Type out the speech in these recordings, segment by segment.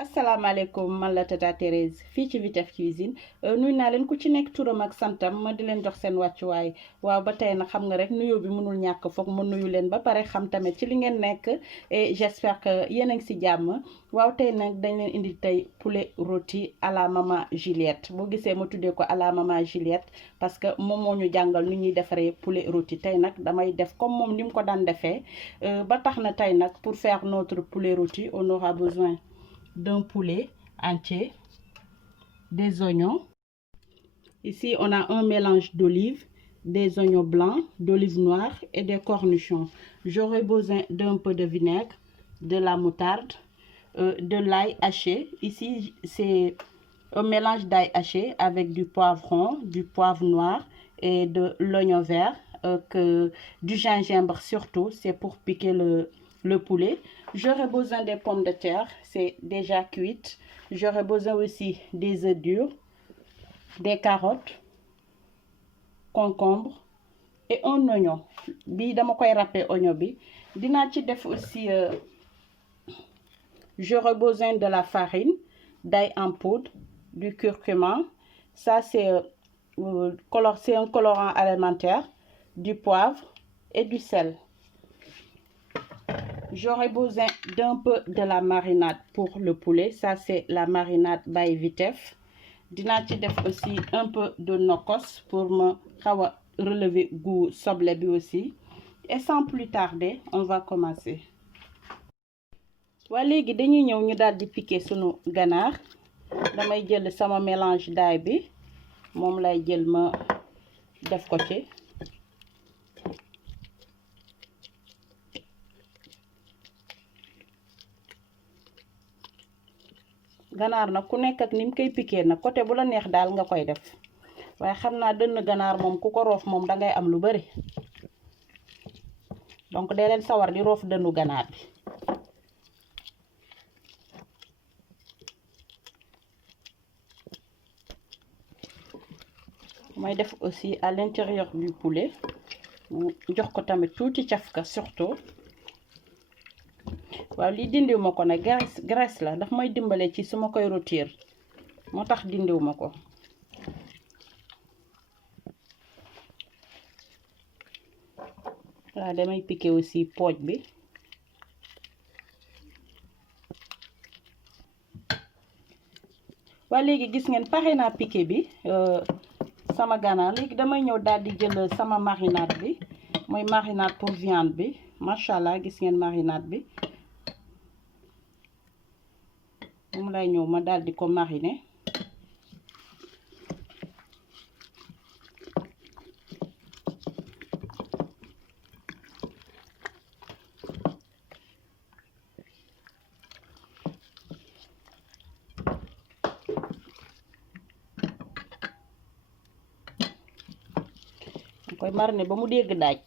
asalaamaaleykum man la Tata Thérèse fii ci Vitef Cuisine nuyu naa leen ku ci nekk turam ak santam ma di leen jox seen wàccuwaay waaw ba tey nag xam nga rek nuyoo bi mënul ñàkk foog ma nuyu leen ba pare xam tamit ci li ngeen nekk et j'espère que yéen a ngi si jàmm waaw tey nag dañ leen indi tey poulet rôti à la maman Juliette boo gisee ma tuddee ko à la maman Juliette parce que moom moo ñu jàngal nu ñuy defaree poulet rôti tey nag damay def comme moom ni mu ko daan defee ba tax na tey nag pour faire notre poulet rôti on aura besoin d'un poulet entier, des oignons. Ici, on a un mélange d'olives, des oignons blancs, d'olives noires et des cornichons. J'aurai besoin d'un peu de vinaigre, de la moutarde, de l'ail haché. Ici, c'est un mélange d'ail haché avec du poivron, du poivre noir et de l'oignon vert, du gingembre surtout, c'est pour piquer le poulet. J'aurai besoin des pommes de terre, c'est déjà cuite. J'aurai besoin aussi des œufs durs, des carottes, concombre et un oignon. Bi dama koy râper oignon bi. Dina ci def aussi j'aurai besoin de la farine, d'ail en poudre, du curcuma. Ça c'est un colorant alimentaire, du poivre et du sel. J'aurai besoin d'un peu de la marinade pour le poulet. Ça, c'est la marinade by Vitef. Dina ci def aussi un peu de nokos pour me relever goût soble bi aussi. Et sans plus tarder, on va commencer. Waa léegi dañuy ñëw ñu daal di piquer sunu ganaar. Damay jël sama mélange d'ail bi. Moom lay jël ma def ko ci. ganaar nag ku nekk ak ni mu koy piqué nag côté bu la neex daal nga koy def waaye xam naa dënn ganaar moom ku ko roof moom dangay am lu bari donc dee leen sawar di roof dënnu ganaar bi may def aussi à l'intérieur du poulet jox ko tamit tuuti cafka surtout waaw lii dindiw ma ko nag graisse la daf may dimbale ci su ma koy rôtir moo tax dindiw ma ko waaw damay piquer aussi pooj bi waaw léegi gis ngeen pare naa piquer bi sama ganaar léegi damay ñëw daal di jël sama marinade bi mooy marinade pour viande bi macha allah gis ngeen marinade bi moom lay ñëw ma daal di ko mariner ma koy mariner ba mu dégg daaj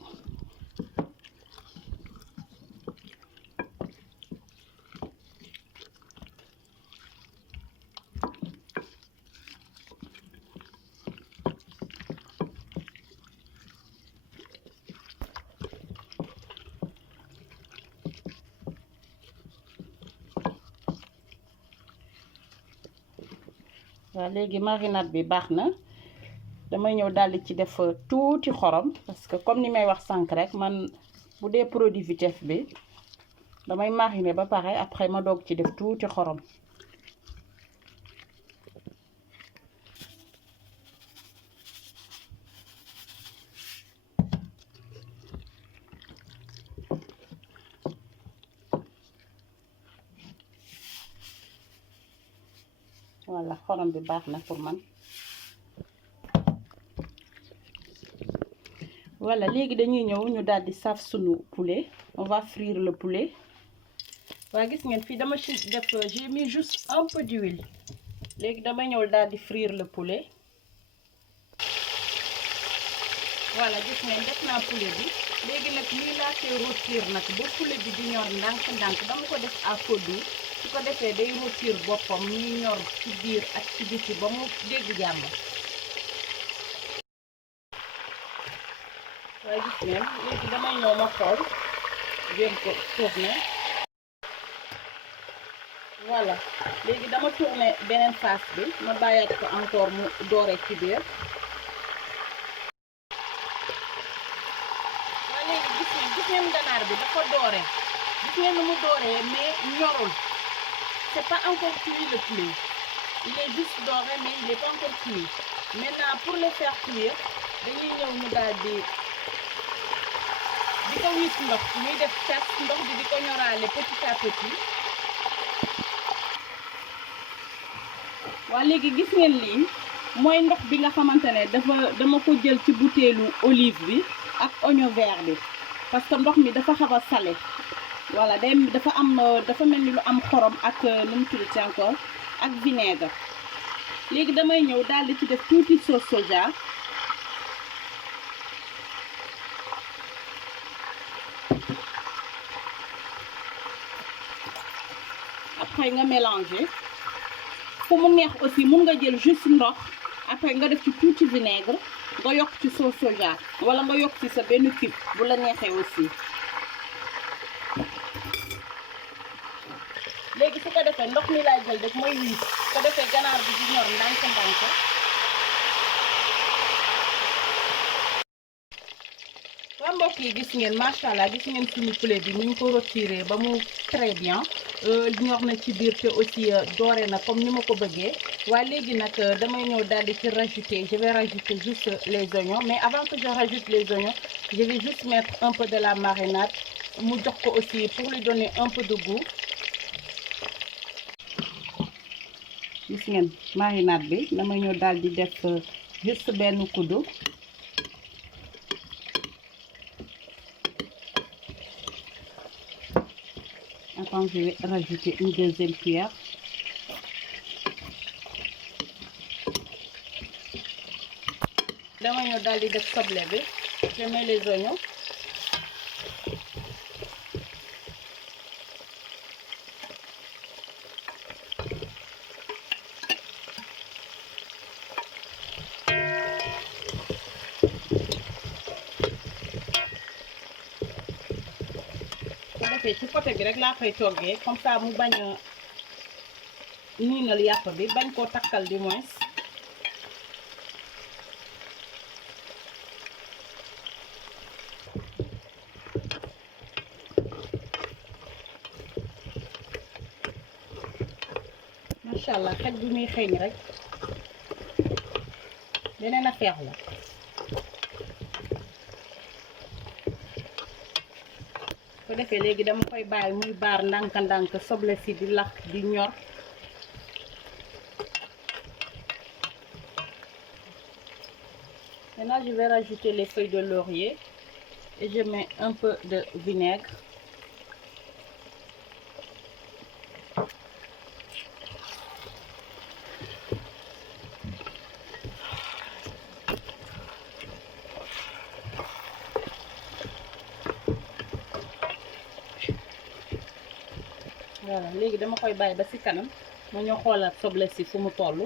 waaw léegi marinade bi baax na damay ñëw daldi ci def tuuti xorom parce que comme ni may wax sànq rek man bu dee produit Vitef bi damay mariner ba pare après ma doog ci def tuuti xorom voilà xorom bi baax na pour man voilà léegi dañuy ñëw ñu daal di saaf sunu poulet on va frire le poulet waa gis ngeen fii dama ci def j'ai mis juste un peu d'huile léegi damay ñëw daal di frire le poulet voilà gis ngeen def naa poulet bi léegi nag lii laa koy rôtir nag ba poulet bi di ñor ndànk-ndànk dama ko def à feu doux su ko defee day rôtir boppam ñuy ñor ci biir ak ci biti ba mu dégg jàmm waaye gis ngeen léegi damay ñëw ma xool jéem ko tourner voilà léegi dama tourné beneen face bi ma bàyyaat ko encore mu doore ci biir. waa léegi gis ngeen ganaar bi dafa doore, gis ngeen nu mu dooree mais ñorul, c'est pas encore cuit le poulet, il est juste doré mais il est pas encore cuit. Maintenant pour le faire cuire dañuy ñëw ñu daal di ko wis ndox, muy def tas ndox bi di ko ñoraale petit à petit. waa léegi gis ngeen lii mooy ndox bi nga xamante ne dama ko jël ci butéelu olive bi ak oignon vert bi parce que ndox mi dafa xaw a salé. voilà dafa mel ni lu am xorom ak nu mu tudd ci encore ak vinaigre. léegi damay ñëw daal di ci def tuuti sauce soja. après nga mélanger. fu mu neex aussi mun nga jël juste ndox après nga def ci tuuti vinaigre nga yokk ci sauce soja wala nga yokk ci sa benn cube bu la neexee aussi. léegi su ko defee ndox mi laay jël def mooy wiis su ko defee ganaar bi di ñor ndànk-ndànk. waa mbokk yi gis ngeen macha allah gis ngeen suñu poulet bi ni ñu ko retiré ba mu très bien ñor na ci biir te aussi doore na comme ni ma ko bëggee. waaye léegi nag damay ñëw daal di ci rajouter, je vais rajouter juste les oignons, mais avant que je rajoute les oignons je vais juste mettre un peu de la marinade mu jox ko aussi pour lui donner un peu de goût. gis ngeen marinade bi damay ñëw daal di def juste benn kuddu. Attends, je vais rajouter une deuxième cuillère. dama ñëw daal di def soble bi, je mets les oignons. ci côté bi rek laa koy toggee comme ça mu bañ a niinal yàpp bi, bañ koo takkal du moins. macha allah xet bi muy xeeñ rek beneen affaire la. ko defee léegi dama koy bàyyi muy baar ndànk-ndànk soble si di lakk di ñor. Maintenant je vais rajouter les feuilles de laurier et je mets un peu de vinaigre. voilà léegi dama koy bàyyi ba ci kanam ma ñoo xoolaat soble si fu mu tollu.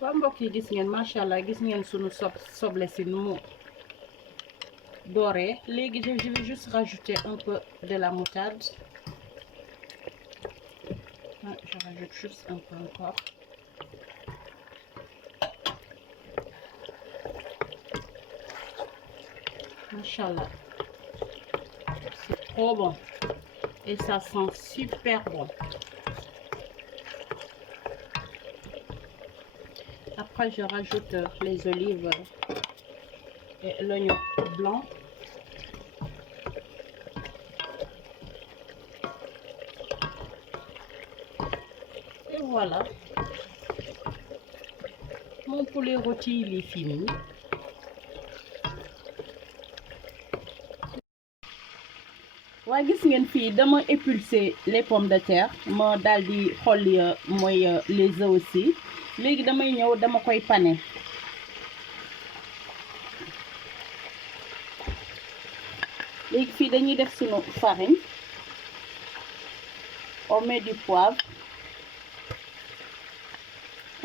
waa mbokk yi gis ngeen macha allah gis ngeen sunu soble si nu mu dooree. léegi je vais juste rajouter un peu de la moutarde. je rajoute juste un peu encore. macha allah. Trop bon et ça sent super bon. Après je rajoute les olives et l'oignon blanc. Et voilà, mon poulet rôti il est fini. waa gis ngeen fii dama épulser les pommes de terre ma daal di xolli mooy les œufs aussi. léegi damay ñëw dama koy paner. léegi fii dañuy def sunu farine, on met du poivre,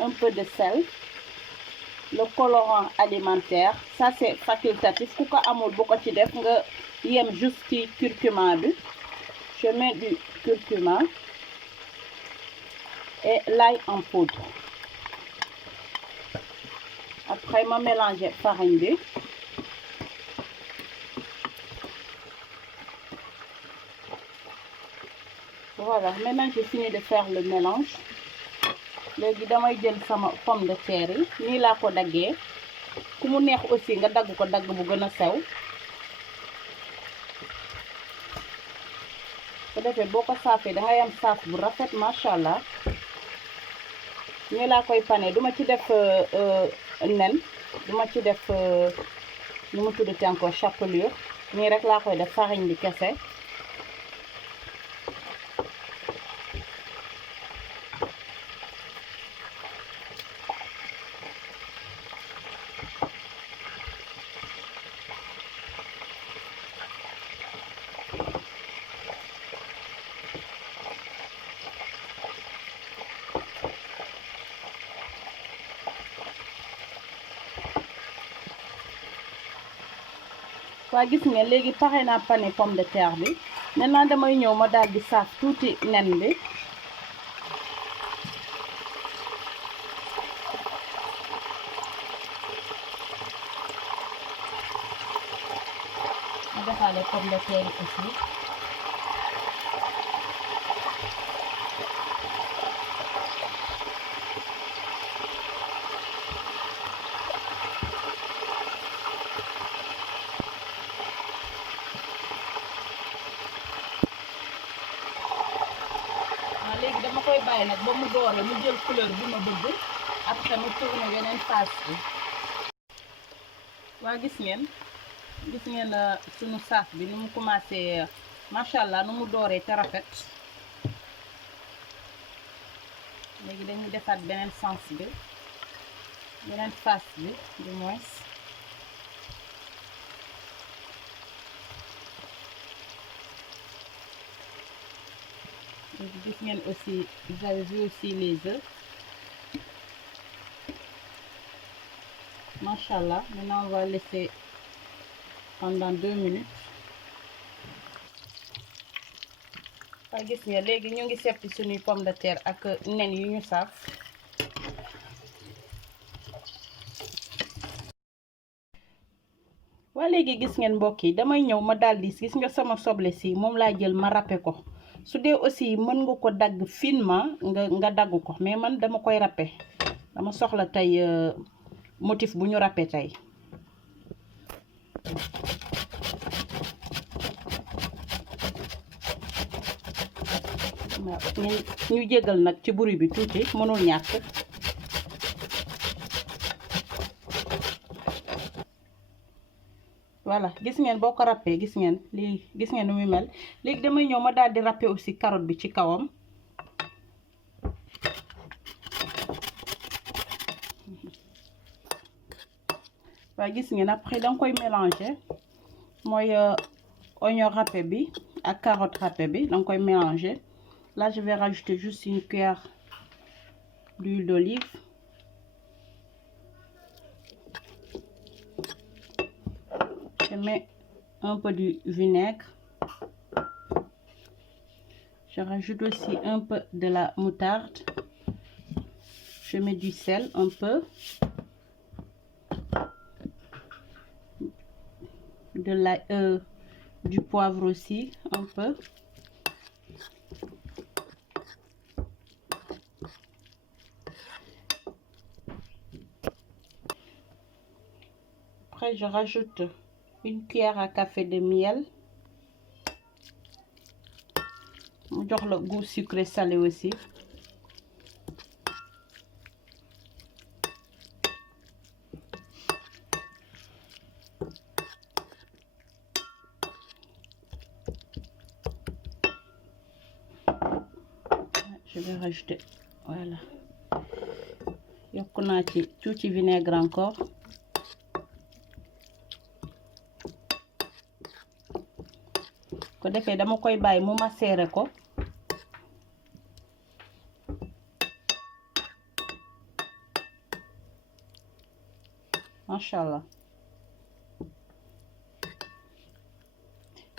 un peu de sel, le colorant alimentaire, ça c'est facultatif ku ko amul bu ko ci def nga yem juste ci curcuma bi. Je mets du curcuma et l'ail en poudre. Après ma mélanger farine bi. Voilà, maintenant j'ai fini de faire le mélange. Léegi damay jël sama pomme de terre yi nii laa ko daggee ku mu neex aussi nga dagg ko dagg bu gën a sew ko defee boo ko saafee da ngay am saaf bu rafet macha allah nii laa koy pané duma ci def nen duma ci def nu mu tuddati encore chapelure nii rek laa koy def farine bi kese. waa gis ngeen léegi pare naa pané pomme de terre bi maintenant damay ñëw ma daal di saaf tuuti nen bi ma defaale pomme de terre yi aussi léegi dama koy bàyyi nag ba mu doore mu jël couleur bi ma bëgg après mu tourné yeneen face bi waa gis ngeen sunu saaf bi nu mu commencé macha allah nu mu dooree te rafet léegi dañuy defaat beneen sens bi beneen face bi du moins gis ngeen aussi vous avez vu aussi les œufs machallah. Maintenant on va laisser pendant 2 minutes. waa gis nga léegi ñu ngi seppi suñuy pomme de terre ak nen yu ñu saaf waa léegi gis ngeen mbokk yi damay ñëw ma daldi gis nga sama soble si moom laa jël ma râpé ko su dee aussi mën nga ko dagg finement nga dagg ko mais man dama koy râpé dama soxla tey motif bu ñu râpé tey ñu jégal nag ci bruit bi tuuti mënul ñàkk voilà gis ngeen boo ko râpé gis ngeen lii gis ngeen nu muy mel léegi damay ñëw ma daal di râpé aussi carotte bi ci kawam waaye gis ngeen après danga koy mélanger mooy oignon râpé bi ak carotte râpé bi danga koy mélanger. Là je vais rajouter juste une cuillère d'huile d'olive. Je mets un peu de vinaigre. Je rajoute aussi un peu de la moutarde. Je mets du sel un peu. Du poivre aussi un peu. Après je rajoute une cuillère à café de miel. mu jox la goût sucré salé aussi. Je vais rajouter voilà yokk naa ci tuuti vinaigre encore. ko defee dama koy bàyyi mu macéré ko machallah.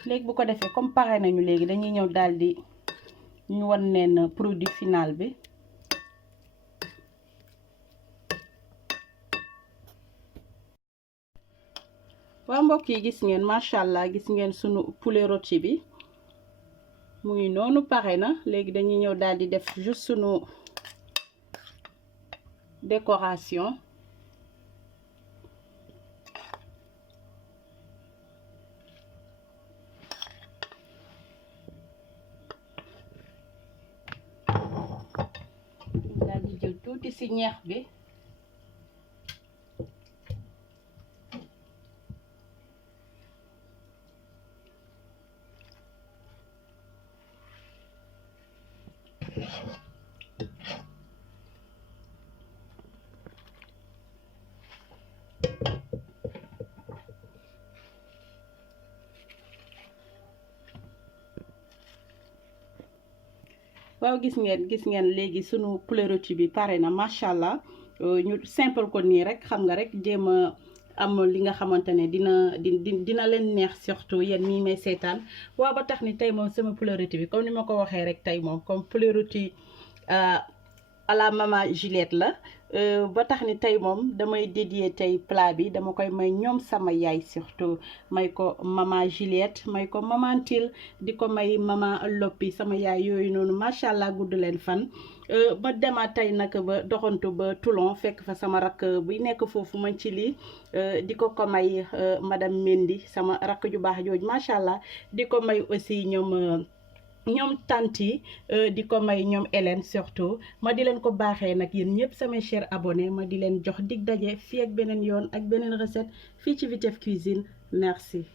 léegi bu ko defee comme pare nañu léegi dañuy ñëw daal di ñu wan leen produit final bi. waa mbokk yi gis ngeen macha allah gis ngeen sunu poulet rôti bi mu ngi noonu pare na. léegi dañuy ñëw daal di def juste sunu décoration. daal di jël tuuti ci ñeex bi. waaw gis ngeen léegi sunu poulet rôti bi pare na macha allah. ñu simple ko nii rek xam nga rek jéem a am li nga xamante ne dina leen neex surtout yéen ñi may seetaan. waaw ba tax ni tey moom sama poulet rôti bi comme ni ma ko waxee rek tey moom comme poulet rôti à la maman Juliette la. ba tax ni tey moom damay dédié tey plat bi dama koy may ñoom sama yaay surtout may ko maman Juliette may ko maman Til di ko may maman Loppi sama yaay yooyu noonu macha allah gudd leen fan. ba demaat tey nag ba doxantu ba Toulon fekk fa sama rakk buy nekk foofu man ci lii di ko may madame Mendy sama rakk ju baax jooju macha allah di ko may aussi ñoom tanti di ko may ñoom Hélène surtout ma di leen ko baaxee nag yéen ñëpp samay chers abonnés ma di leen jox dig daje fii ak beneen yoon ak beneen recette fii ci Vitef Cuisine merci.